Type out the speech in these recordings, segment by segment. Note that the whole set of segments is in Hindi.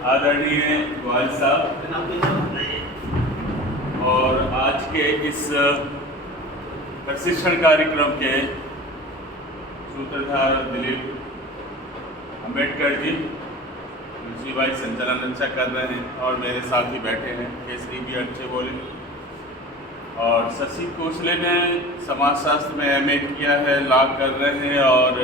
आदरणीय गोयल साहब और आज के इस प्रशिक्षण कार्यक्रम के सूत्रधार दिलीप अम्बेडकर जी भाई संचालन अच्छा कर रहे हैं और मेरे साथ ही बैठे हैं केसरी भी अच्छे बोले। और शशि कोसले ने समाजशास्त्र में एमए किया है, लॉ कर रहे हैं और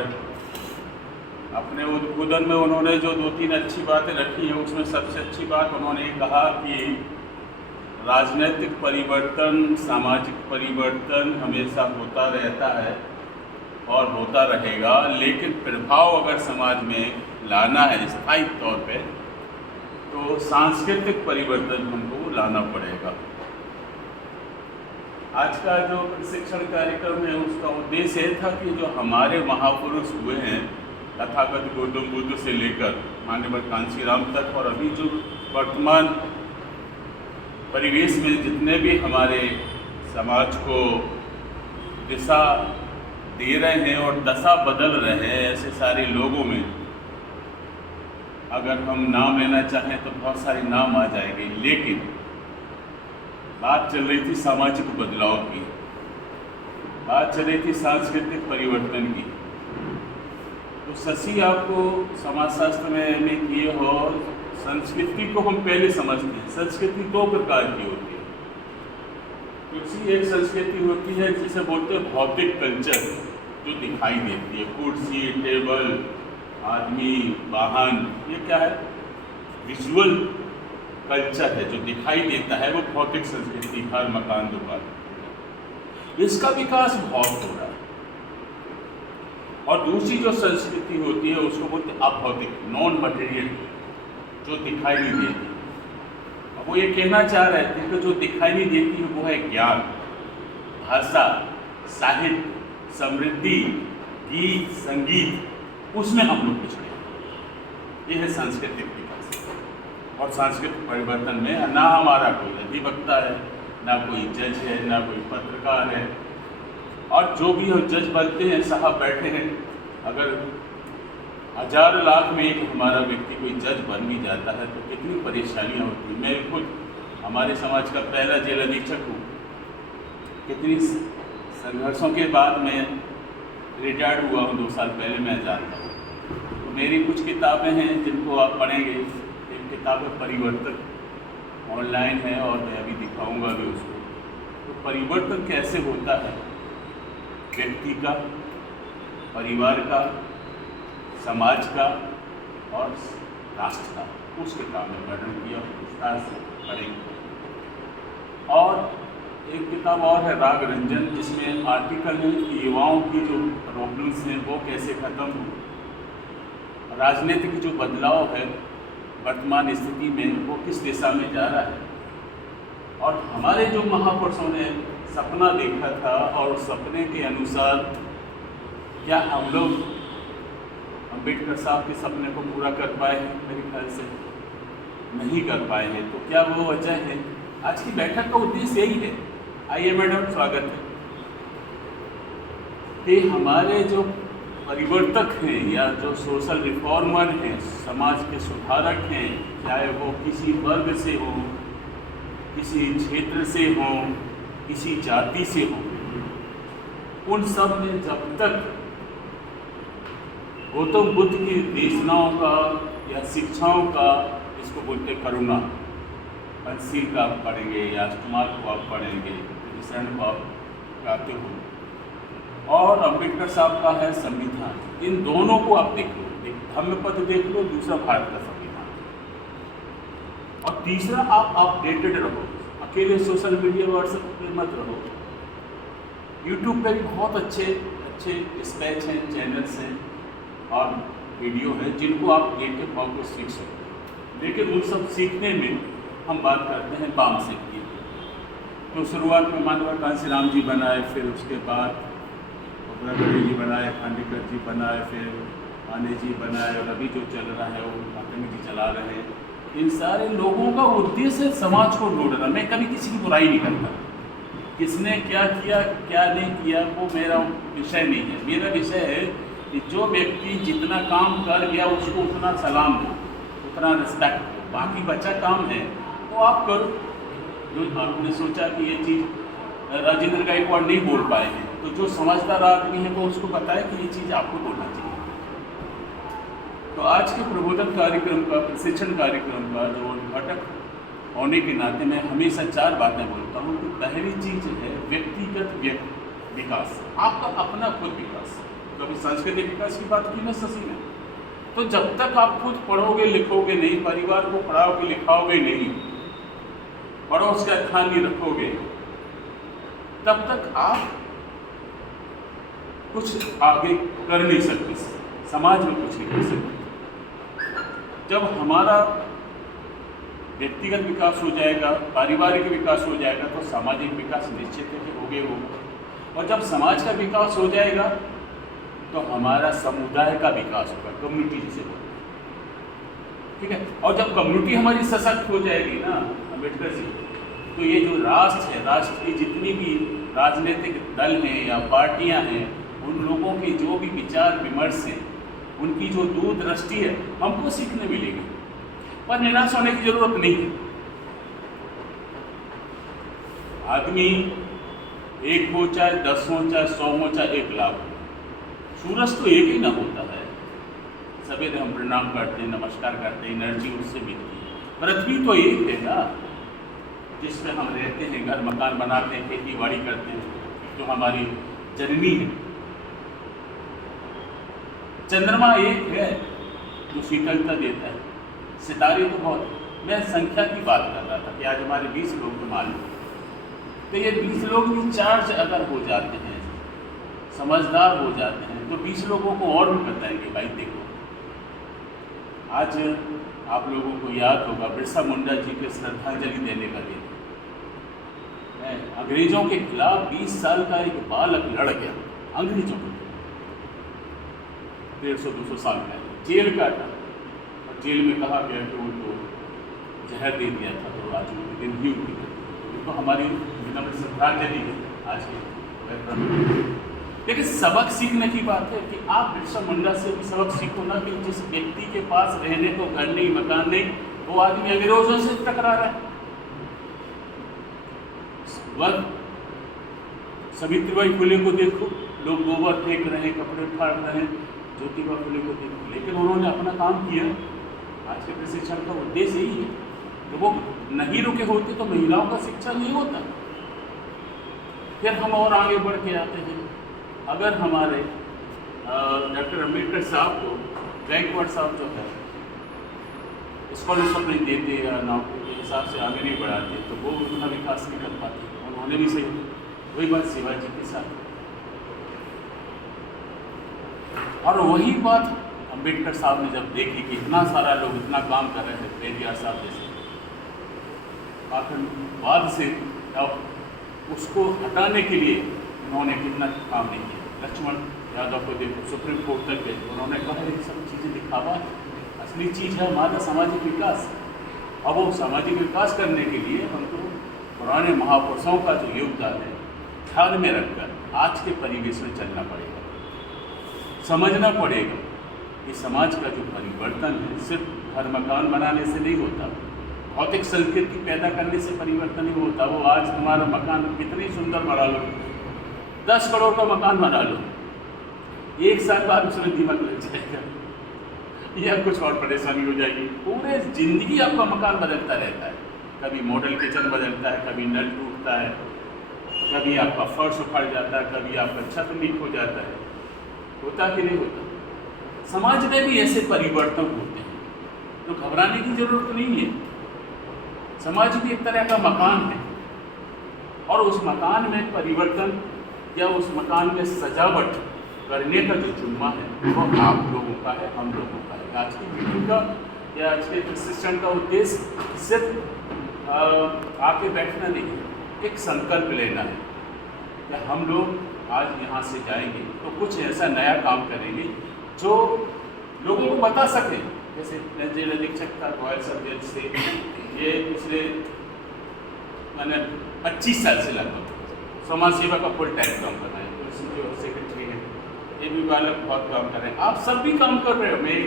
अपने उद्बोधन में उन्होंने जो 2-3 अच्छी बातें रखी हैं उसमें सबसे अच्छी बात उन्होंने कहा कि राजनीतिक परिवर्तन, सामाजिक परिवर्तन हमेशा होता रहता है और होता रहेगा, लेकिन प्रभाव अगर समाज में लाना है स्थायी तौर पे तो सांस्कृतिक परिवर्तन हमको लाना पड़ेगा। आज का जो प्रशिक्षण कार्यक्रम है उसका उद्देश्य ये था कि जो हमारे महापुरुष हुए हैं तथागत गौतम बुद्ध से लेकर माननीय कांशीराम तक और अभी जो वर्तमान परिवेश में जितने भी हमारे समाज को दिशा दे रहे हैं और दशा बदल रहे हैं, ऐसे सारे लोगों में अगर हम नाम लेना चाहें तो बहुत सारे नाम आ जाएंगे, लेकिन बात चल रही थी सामाजिक बदलाव की, बात चल रही थी सांस्कृतिक परिवर्तन की। तो शशि आपको समाजशास्त्र में एमए किए हो, संस्कृति को हम पहले समझते हैं। संस्कृति 2 प्रकार की होती है। कुछ एक संस्कृति होती है जिसे बोलते हैं भौतिक कल्चर, जो दिखाई देती है, कुर्सी, टेबल, आदमी, वाहन, ये क्या है? विजुअल कल्चर है जो दिखाई देता है, वो भौतिक संस्कृति, घर, मकान, दुकान। इसका विकास बहुत हो रहा है। और दूसरी जो संस्कृति होती है उसको बोलते हैं अभौतिक, नॉन मटेरियल, जो दिखाई नहीं देती। अब वो ये कहना चाह रहे थे कि जो दिखाई नहीं देती है वो है ज्ञान, भाषा, साहित्य, समृद्धि, गीत, संगीत, उसमें हम लोग पिछड़े। ये है सांस्कृतिक विकास। और सांस्कृतिक परिवर्तन में ना हमारा कोई अधिवक्ता है, ना कोई जज है, ना कोई पत्रकार है, और जो भी हम जज बनते हैं, साहब बैठे हैं, अगर 1000 लाख में एक हमारा व्यक्ति कोई जज बन भी जाता है तो कितनी परेशानियां होती हैं। मैं खुद हमारे समाज का पहला जेल अधीक्षक हूँ। कितनी संघर्षों के बाद मैं रिटायर्ड हुआ हूँ, 2 साल पहले मैं जानता हूँ। तो मेरी कुछ किताबें हैं जिनको आप पढ़ेंगे। एक किताब है परिवर्तन, ऑनलाइन है और मैं अभी दिखाऊँगा भी उसको। तो परिवर्तन कैसे होता है व्यक्ति का, परिवार का, समाज का और राष्ट्र का, उस किताब में वर्णन किया, विस्तार से पढ़ेंगे। और एक किताब और है राग रंजन, जिसमें आर्टिकल है कि युवाओं की जो प्रॉब्लम्स हैं वो कैसे खत्म हो, राजनीतिक जो बदलाव है वर्तमान स्थिति में वो किस दिशा में जा रहा है, और हमारे जो महापुरुषों ने सपना देखा था और उस सपने के अनुसार क्या हम लोग अम्बेडकर साहब के सपने को पूरा कर पाए हैं? मेरे ख्याल से नहीं कर पाए हैं। तो क्या वो वजह है? आज की बैठक का उद्देश्य यही है। आइए मैडम, स्वागत है। कि हमारे जो परिवर्तक हैं या जो सोशल रिफॉर्मर हैं, समाज के सुधारक हैं, चाहे वो किसी वर्ग से हो, किसी क्षेत्र से हो, किसी जाति से हो, उन सब ने जब तक गौतम बुद्ध की देशनाओं का या शिक्षाओं का, इसको बोलते करुणा, पंसील का आप पढ़ेंगे, राजकुमार को आप पढ़ेंगे, विषण को आप गाते हो, और अम्बेडकर साहब का है संविधान। इन दोनों को आप देख लो, धम्मपद देख लो, दूसरा भारत का संविधान, और तीसरा आप अपडेटेड रहो। अकेले सोशल मीडिया व्हाट्सएप पे मत रहो। यूट्यूब पे भी बहुत अच्छे अच्छे स्पैच हैं, चैनल्स हैं और वीडियो है जिनको आप देख के बहुत कुछ सीख सकते हैं। लेकिन उन सब सीखने में हम बात करते हैं वाम सीख की। तो शुरुआत में माननीय कांशीराम जी बनाए, फिर उसके बाद उपरागढ़ी जी बनाए, खांडेकर जी बनाए, फिर आने जी बनाए, और अभी जो चल रहा है वो मातमी जी चला रहे हैं। इन सारे लोगों का उद्देश्य समाज को जोड़ना। मैं कभी किसी की बुराई नहीं करता, किसने क्या किया क्या नहीं किया वो मेरा विषय नहीं है। मेरा विषय है कि जो व्यक्ति जितना काम कर गया उसको उतना सलाम दो, उतना रिस्पेक्ट दो, बाकी बचा काम है तो आप करो। जो आपने सोचा कि ये चीज़ राजेंद्र गायकवाड़ नहीं बोल पाए हैं, तो जो समझदार आदमी है वो उसको बताए कि ये चीज़ आपको बोलना चाहिए। तो आज के प्रबोधन कार्यक्रम का, प्रशिक्षण कार्यक्रम का जो उद्घाटक होने के नाते मैं हमेशा 4 बातें बोलता हूँ कि पहली चीज़ है व्यक्तिगत विकास, आपका अपना खुद विकास। तो अभी सांस्कृतिक विकास की बात की ना शशि ने, तो जब तक आप खुद पढ़ोगे लिखोगे नहीं, परिवार को पढ़ाओगे लिखाओगे नहीं, पड़ोस का ध्यान नहीं रखोगे, तब तक आप कुछ आगे कर नहीं सकते, समाज में कुछ नहीं कर सकते। जब हमारा व्यक्तिगत विकास हो जाएगा, पारिवारिक विकास हो जाएगा, तो सामाजिक विकास निश्चित है कि होगा। और जब समाज का विकास हो जाएगा तो हमारा समुदाय का विकास होगा, कम्युनिटी जिसे बोलते हैं, ठीक है। और जब कम्युनिटी हमारी सशक्त हो जाएगी ना अम्बेडकर जी, तो ये जो राष्ट्र है, राष्ट्र की जितनी भी राजनीतिक दल हैं या पार्टियां हैं, उन लोगों के जो भी विचार विमर्श हैं, उनकी जो दूरदृष्टि है, हमको सीखने मिलेगी। पर निराश होने की जरूरत नहीं है। आदमी 1 हो चाहे 10 हो चाहे 100 हो चाहे 1 लाख हो, सूरज तो एक ही ना होता है। सवेरे हम प्रणाम करते हैं, नमस्कार करते हैं, एनर्जी उससे मिलती है। पृथ्वी तो एक है ना, जिसमें हम रहते हैं, घर मकान बनाते हैं, खेती बाड़ी करते हैं, जो हमारी जननी है। चंद्रमा एक है जो शीतलता देता है, सितारे तो बहुत। मैं संख्या की बात कर रहा था कि आज हमारे 20 लोग तो मालूम, तो ये 20 लोग भी चार्ज अगर हो जाते हैं, समझदार हो जाते हैं, तो 20 लोगों को और भी बताएंगे भाई देखो। आज आप लोगों को याद होगा बिरसा मुंडा जी के श्रद्धांजलि देने का दिन है। अंग्रेजों के खिलाफ 20 साल का एक बालक लड़ गया, अंग्रेजों को 150-200 साल पहले जेल काटा, और जेल में कहा गया कि उनको जहर दे दिया था, तो आज उनकी जिंदगी उनकी, तो हमारी श्रद्धांजलि है आज के। लेकिन सबक सीखने की बात है कि आप बिरसा मुंडा से भी सबक सीखो ना, कि जिस व्यक्ति के पास रहने को घर नहीं, मकान नहीं, वो आदमी अंग्रेजों से टकरा रहा है। वह सावित्रीबाई फुले को देखो, लोग गोबर फेंक रहे हैं, कपड़े फाड़ रहे हैं, ज्योतिबा फुले को देखो, लेकिन उन्होंने अपना काम किया। आज के प्रशिक्षण का उद्देश्य यही है कि वो नहीं रुके होते तो महिलाओं का शिक्षा नहीं होता। फिर हम और आगे बढ़ के आते हैं। अगर हमारे डॉक्टर अम्बेडकर साहब को गायकवाड़ साहब जो है स्कॉलरशिप नहीं देते या नौकरी के हिसाब से आगे नहीं बढ़ाते, तो वो उनका विकास नहीं कर पाते। उन्होंने भी सही, वही बात शिवाजी के साथ, और वही बात अम्बेडकर साहब ने जब देखी कि इतना सारा लोग इतना काम कर रहे थे, पेरियार साहब जैसे, आतंकवाद से अब उसको हटाने के लिए उन्होंने कितना काम नहीं किया। लक्ष्मण यादव को देखो, सुप्रीम कोर्ट तक गए, उन्होंने कहा ये सब चीज़ें दिखावा, असली चीज़ है हमारा सामाजिक विकास। अब वो सामाजिक विकास करने के लिए हमको पुराने महापुरुषों का जो योगदान है ध्यान में रखकर आज के परिवेश में चलना पड़ेगा, समझना पड़ेगा कि समाज का जो परिवर्तन है सिर्फ घर मकान बनाने से नहीं होता, भौतिक संस्कृति पैदा करने से परिवर्तन नहीं होता। वो आज तुम्हारा मकान कितनी सुंदर बना लो, 10 करोड़ का मकान बना लो, 1 साल बाद उसमें दीमक लग जाएगा या कुछ और परेशानी हो जाएगी। पूरे जिंदगी आपका मकान बदलता रहता है, कभी मॉडल किचन बदलता है, कभी नल टूटता है, कभी आपका फर्श उखड़ जाता है, कभी आपका छत लीक हो जाता है। होता कि नहीं होता? समाज में भी ऐसे परिवर्तन होते हैं, तो घबराने की जरूरत नहीं है। समाज भी एक तरह का मकान है, और उस मकान में परिवर्तन या उस मकान में सजावट करने का जो जुम्मा है वो आप लोगों का है, हम लोगों का है। आज की मीटिंग का या आज के प्रशिक्षण का उद्देश्य सिर्फ आके बैठना नहीं है, एक संकल्प लेना है कि हम लोग आज यहाँ से जाएंगे तो कुछ ऐसा नया काम करेंगे जो लोगों को बता सकें। जैसे मैं जेल अधीक्षक था रॉयल सब जेल से, ये पिछले मैंने 25 साल से लगभग समाज सेवा का फुल टाइम काम कर रहे हैं, जो सेक्रेटरी है, ये भी बालक बहुत काम कर रहे हैं। आप सब भी काम कर रहे हो, मैं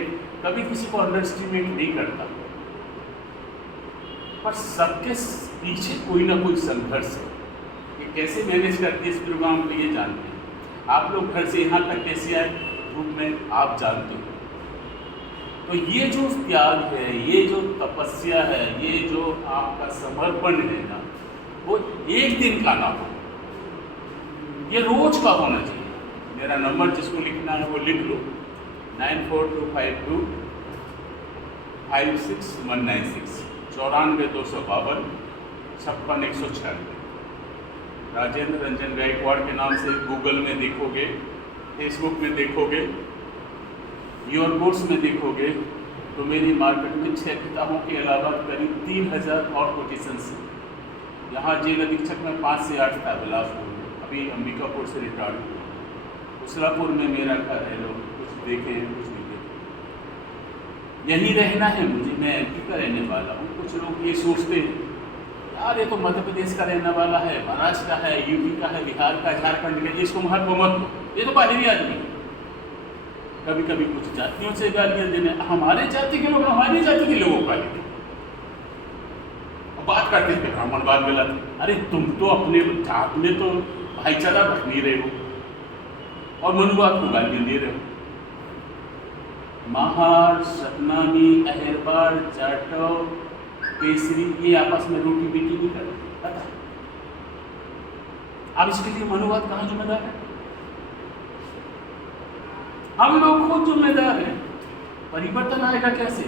कभी किसी को अंडर एस्टिमेट नहीं करता, पर सबके पीछे कोई ना कोई संघर्ष है। ये कैसे मैनेज करती है इस प्रोग्राम को ये जानते हैं। आप लोग घर से यहाँ तक कैसे आए ग्रुप में आप जानते हो। तो ये जो त्याग है, ये जो तपस्या है, ये जो आपका समर्पण है ना, वो एक दिन का ना हो, ये रोज का होना चाहिए। मेरा नंबर जिसको लिखना है वो लिख लो, 9425256196 94-252 56-196। राजेंद्र रंजन गायकवाड़ के नाम से गूगल में देखोगे, फेसबुक में देखोगे, योर बुक्स में देखोगे तो मेरी मार्केट में 6 किताबों के अलावा करीब 3000 और कोटेशंस हैं। यहाँ जेल अधीक्षक में 5 से 8 था बिलासपुर में, अभी अंबिकापुर से रिटायर्ड हुआ। उसलापुर में मेरा घर है, लोग कुछ देखे हैं कुछ नहीं देखे। यहीं रहना है मुझे, मैं एमपी का रहने वाला हूँ। कुछ लोग ये सोचते हैं यार ये तो मध्य प्रदेश का रहने वाला है, महाराष्ट्र का है, यूपी का है, बिहार का, झारखंड का, इसको महत्व मत दो, ये तो पहले भी आदमी है। कभी कभी कुछ जातियों से गालियां देने, हमारे जाति के लोग हमारी जाति के लोगों का लेते बात करते थे ब्राह्मणवाद गलत। अरे तुम तो अपने जात में तो भाईचारा रख नहीं रहे हो और मनुवाद को गालियां दे रहे हो। महार, सतनामी, अहिरबार, जाटव, केसरी ये आपस में रोटी बेटी नहीं करते, पता। अब इसके लिए मनुवाद कहाँ जिम्मेदार है? हम लोग खुद जिम्मेदार हैं। परिवर्तन आएगा कैसे?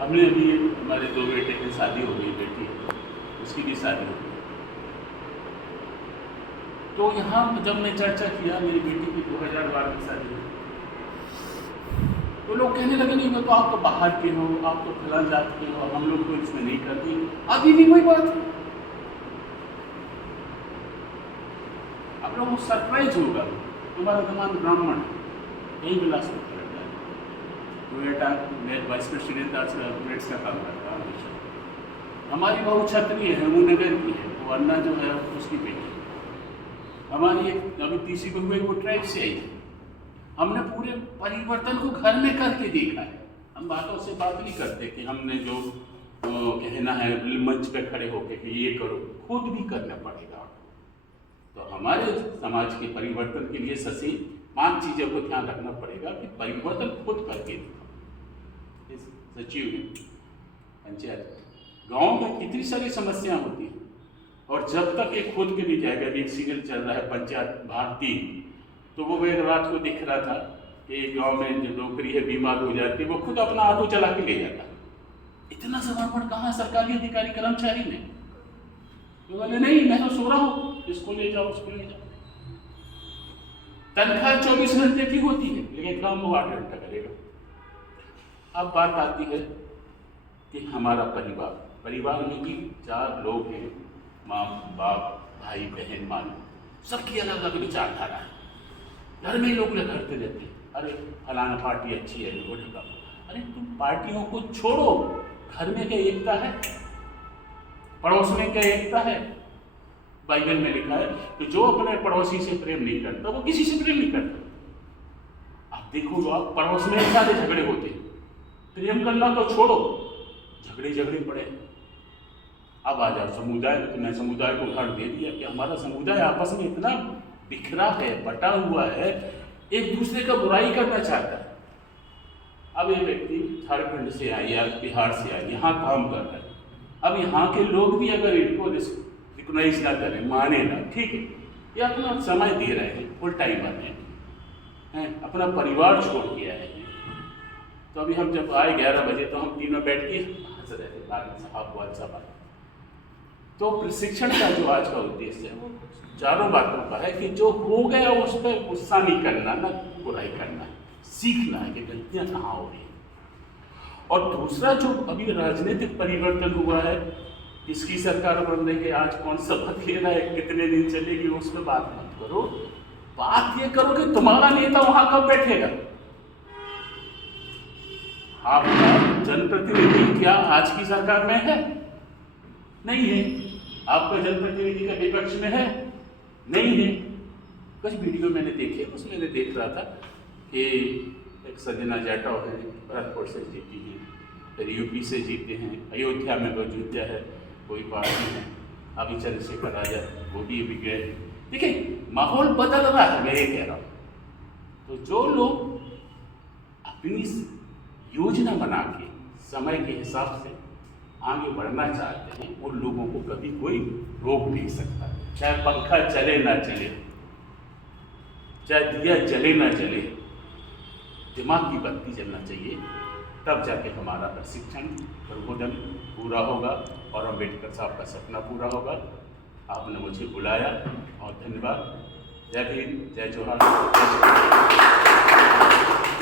हमने अभी हमारे 2 बेटे की शादी हो गई, बेटी उसकी भी शादी हो गई। तो यहाँ जब मैं चर्चा किया, मेरी बेटी की 2012 में शादी हुई, तो लोग कहने लगे नहीं तो आप तो बाहर के हो, आप तो फला जात के हो, हम लोग तो इसमें नहीं करते। अभी भी वही बात है। आप लोगों को सरप्राइज होगा, तुम्हारा जमान ब्राह्मण यही बिलासपुर का रहता है। बेटा मैं वाइस प्रेसिडेंट आर्ट्स का काम करता हूँ। हमारी बहू क्षत्रिय है, वो नगर की है, वो अन्ना जो है उसकी बेटी। हमारी एक अभी तीसरी बहू है, वो ट्राइब से आई है। हमने पूरे परिवर्तन को घर में करके देखा है। हम बातों से बात नहीं करते कि हमने जो कहना है मंच पे खड़े होकर कि ये करो, खुद भी करना पड़ेगा। तो हमारे समाज के परिवर्तन के लिए ससी 5 चीज़ों को ध्यान रखना पड़ेगा कि परिवर्तन खुद करके सचिव में पंचायत गाँव में कितनी सारी समस्याएं होती हैं, और जब तक ये खुद के नहीं जाएगा। एक सीरियल चल रहा है पंचायत भारती, तो वो एक रात को दिख रहा था कि गांव में जो नौकरी है बीमार हो जाती है, वो खुद अपना ऑटो चला के ले जाता। इतना समर्पण कहाँ सरकारी अधिकारी कर्मचारी में? तो बोले नहीं मैं तो सो रहा हूँ, इसको ले जाओ उसको ले जाओ। तनख्वाह 24 घंटे की होती है, लेकिन काम वो 8 घंटा करेगा। अब बात आती है कि हमारा परिवार में भी 4 लोग हैं, माँ बाप भाई बहन मान, सबकी अलग अलग विचारधारा है। घर में लोग लड़ते रहते हैं, अरे फलाना पार्टी अच्छी है, वो ढका। अरे तुम पार्टियों को छोड़ो, घर में क्या एकता है? पड़ोस में क्या एकता है? बाइबल में लिखा है कि जो अपने पड़ोसी से प्रेम नहीं करता वो किसी से प्रेम नहीं करता। आप देखो जो आप पड़ोस में सारे झगड़े होते हैं, प्रेम करना तो छोड़ो, झगड़े पड़े। अब आ जाओ समुदाय में, तो मैं समुदाय को उदाहरण दे दिया कि हमारा समुदाय आपस में इतना बिखरा है, बटा हुआ है, एक दूसरे का बुराई करना चाहता है। अब ये व्यक्ति झारखंड से आए या बिहार से आए, यहाँ काम कर रहा है। अब यहाँ के लोग भी अगर इनको रिकॉग्नाइज ना करें, माने ना, ठीक है, ये अपना समय दे रहे हैं, फुल टाइम बने हैं, अपना परिवार छोड़ के आए हैं। तो अभी हम जब आए 11 बजे, तो हम तीनों बैठ के हंस रहे थे, साहब बहुत सा बात। तो प्रशिक्षण का जो आज का उद्देश्य है वो 4 बातों का है कि जो हो गया उस पर गुस्सा नहीं करना, ना बुराई करना है, सीखना है कि गलतियाँ कहाँ हो रही हैं। और दूसरा जो अभी राजनीतिक परिवर्तन हुआ है, किसकी सरकार बन रही है, आज कौन सा पद ले रहा है, कितने दिन चलेगी, उस पर बात मत करो। बात ये करो कि तुम्हारा नेता वहां कब बैठेगा। आपका जनप्रतिनिधि क्या आज की सरकार में है? नहीं है। आपका जनप्रतिनिधि का विपक्ष में है? नहीं है। कुछ वीडियो मैंने देखे, उसमें मैं देख रहा था कि एक सजना जाटव है, भरतपुर से जीती है, फिर यूपी से जीते हैं, अयोध्या में वो जीता है कोई पार्टी है, अभी चंद्रशेखर राजा वो भी अभी गए। देखिए माहौल बदल रहा है, मैं ये कह रहा हूँ। तो जो लोग अपनी योजना बना के समय के हिसाब से आगे बढ़ना चाहते हैं, उन लोगों को कभी कोई रोक नहीं सकता। चाहे पंखा चले ना चले, चाहे दिया जले ना जले, दिमाग की बत्ती जलना चाहिए, तब जाके हमारा प्रशिक्षण प्रबोधन पूरा होगा और अम्बेडकर साहब का सपना पूरा होगा। आपने मुझे बुलाया और धन्यवाद। जय भीम, जय जोहार, जय श्री राम।